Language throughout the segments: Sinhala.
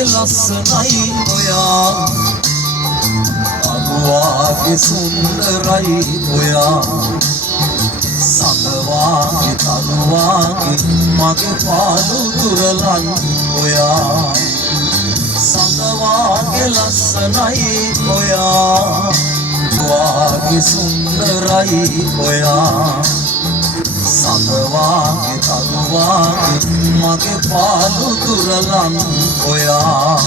වාගේ ලස්සනයි ඔයා අරුවාගේ සුන්දරයි ඔයා සඳවාගේ තරුවාගේ මගේ පාළු දුරලන් ඔයා සඳවාගේ ලස්සනයි ඔයා වාගේ සුන්දරයි ඔයා සඳවාගේ තරුවාගේ මගේ පාළු දුරලන් ඔයා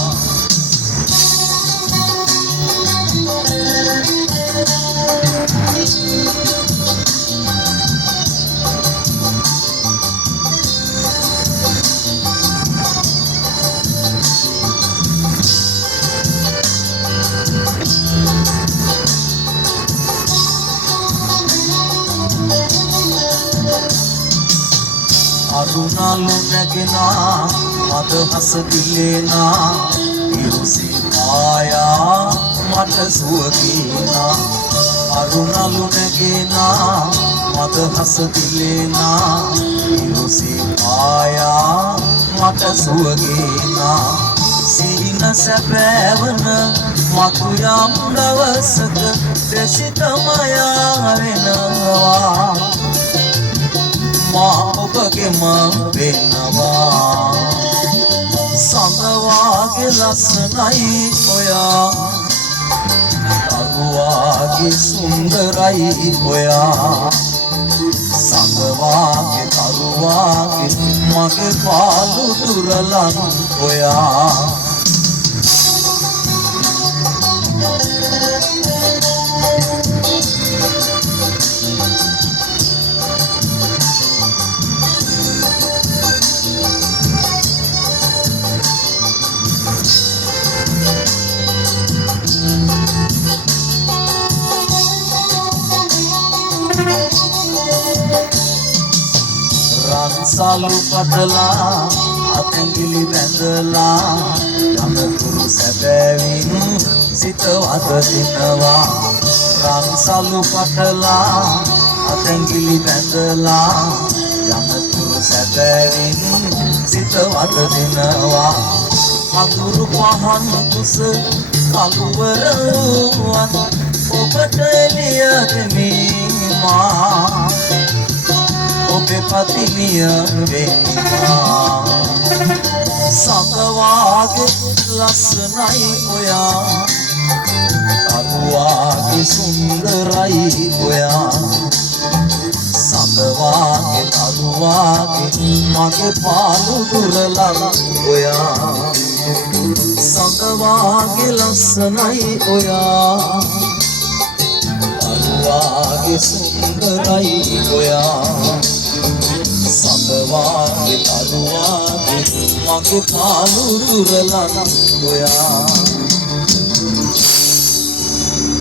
අරුණලු නැගෙනා මද හස දිලේනා ඉරුසි මායා මට සුවගේනා අරුණලු නැගෙනා මද හස දිලේනා ඉරුසි මායා මට සුවගේනා සිහින සැපෑවන මතු යම් දවසක දෙසිතමයා වෙනවා මා ඔබගේම වෙනවා සඳවාගේ ලස්සනයි ඔයා අරුවාගේ සුන්දරයි ඔයා සඳවාගේ තරුවාගේ මගේ පාළු දුරලන් ඔයා රන්සලු පටලා අතැඟිලි බැඳලා යමතුරු සැබෑවින් සිත වදදිනවා රන්සලු පටලා අතැඟිලි බැඳලා යමතුරු සැබෑවින් සිත වදදිනවා අඳුරු පහන් කුස කළුවර වුවත් ඔබට එළිය දෙමීමා ඔබේ පතිනිය වෙනවා සඳවාගේ ලස්සනයි ඔයා අරුවාගේ සුන්දරයි ඔයා සඳවාගේ තරුවාගේ මගේ පාළු දුරලන් ඔයා සඳවාගේ ලස්සනයි ඔයා අරුවාගේ සුන්දරයි ඔයා සඳවාගේ තරුවාගේ මගේ පාළු දුරලන් ඔයා